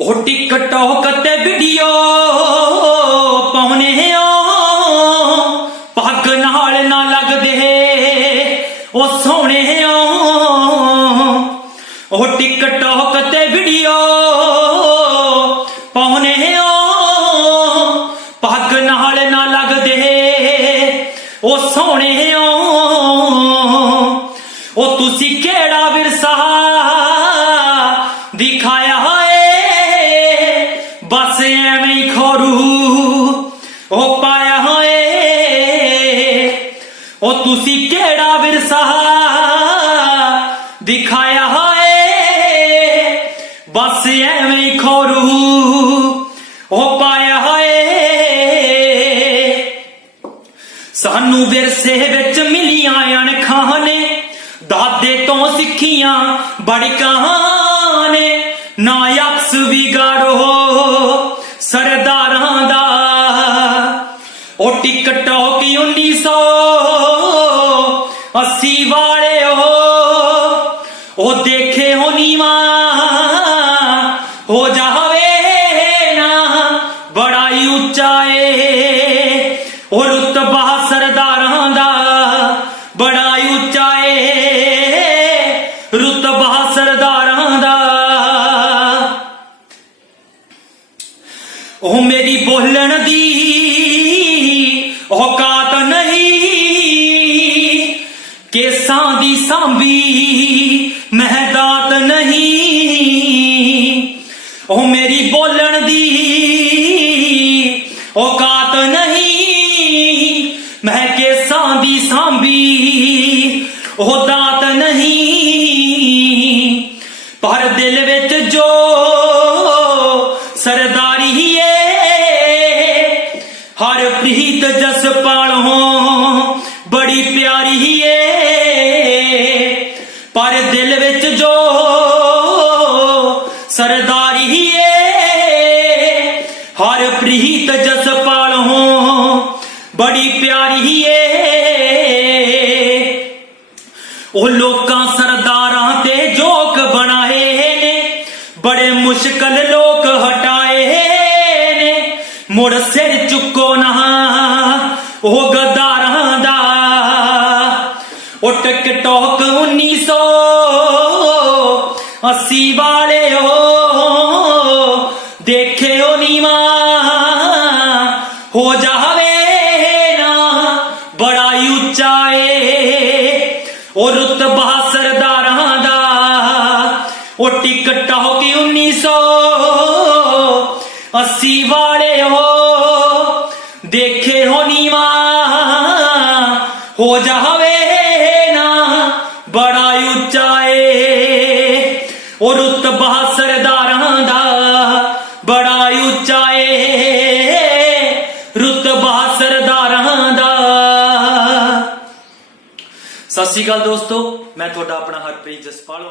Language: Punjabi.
ਉਹ ਟਿਕਟੋਕ ਤੇ ਵੀਡੀਓ ਪਾਉਨੇ ਆ। ਪੱਗ ਨਾਲ ਨਾ ਲੱਗਦੇ ਉਹ ਸੋਹਣੇ ਆ। ਉਹ ਟਿਕਟੋਕ ਤੇ ਵੀਡੀਓ ਪਾਉਨੇ ਆ। ਪੱਗ ਨਾਲ ਨਾ ਲੱਗਦੇ ਉਹ ਸੋਹਣੇ ਆ। ਉਹ ਤੁਸੀਂ ਕਿਹੜਾ ਵਿਰਸਾ ਦਿਖਾਇਆ? ਤੁਸੀਂ ਕਿਹੜਾ ਵਿਰਸਾ ਦਿਖਾਇਆ ਹੋਏ? ਬਸ ਐਵੇਂ ਖੋਰੂ ਉਹ ਪਾਇਆ ਹੋਏ। ਸਾਨੂੰ ਵਿਰਸੇ ਵਿੱਚ ਮਿਲੀਆਂ ਅਣਖਾਂ ਨੇ, ਦਾਦੇ ਤੋਂ ਸਿੱਖੀਆਂ ਬੜਕਾਂ ਨੇ। ਨਾ ਅਕਸ ਵਿਗਾੜੋ ਸਰਦਾਰਾਂ ਦਾ। ਉਹ ਟਿਕਟੋਕ 1980 ਵਾਲਿਓ ਉਹ ਦੇਖੇ ਹੋ ਨੀਵਾ, ਹੋ ਜਾਵੇ ਨਾ ਬੜਾ ਹੀ ਉੱਚਾ ਏ ਉਹ ਰੁਤਬਾ ਸਰਦਾਰਾਂ ਦਾ ਬੜਾ ਹੀ ਉੱਚਾ ਏ ਰੁਤਬਾ ਸਰਦਾਰਾਂ ਦਾ। ਉਹ ਮੇਰੀ ਬੋਲਣ ਦੀ ਔਕਾਤ ਕੇਸਾਂ ਦੀ ਸਾਂਭੀ, ਮਹਦਾਤ ਨਹੀਂ। ਉਹ ਮੇਰੀ ਬੋਲਣ ਦੀ ਔਕਾਤ ਨਹੀਂ। ਮੈਂ ਕੇਸਾਂ ਦੀ ਸਾਂਭੀ, ਉਹ ਦਾਤ ਨਹੀਂ। ਪਰ ਦਿਲ ਵਿੱਚ ਜੋ ਸਰਦਾਰੀ ਏ, ਹਰ ਪ੍ਰੀਤ ਜਸ ਪਾਲੋਂ ਸਰਦਾਰੀ ਏ। ਹਰ ਪ੍ਰੀਤ ਜਸਪਾਲ ਪਾਲੋਂ ਬੜੀ ਪਿਆਰੀ ਏ। ਉਹ ਲੋਕਾਂ ਸਰਦਾਰਾਂ ਤੇ ਜੋਕ ਬਣਾਏ ਨੇ, ਬੜੇ ਮੁਸ਼ਕਲ ਲੋਕ ਹਟਾਏ ਨੇ। ਮੁੜ ਸਿਰ ਚੁੱਕੋ ਨਾ ਉਹ ਗਦਾਰਾਂ ਦਾ। ਉਹ ਟਿਕਟੋਕ 1980 ਵਾਲਿਓ, ਦੇਖਿਓ ਨੀਵਾ, ਹੋ ਜਾਵੇ ਨਾ ਬੜਾ ਉੱਚਾ ਏ। ਉਹ ਰੁਤਬਾ ਸਰਦਾਰਾਂ ਦਾ, ਉਹ ਟਿਕਟੋਕ 1980 ਵਾਲਿਓ ਦੇਖੇ ਹੋ ਨੀਵਾ, ਹੋ ਜਾਵੇ ਨਾ ਬੜਾ ਸਤਿ ਸ਼੍ਰੀ ਅਕਾਲ ਦੋਸਤੋ ਮੈਂ ਤੁਹਾਡਾ ਆਪਣਾ ਹਰਪ੍ਰੀਤ ਜਸਪਾਲੋਂ।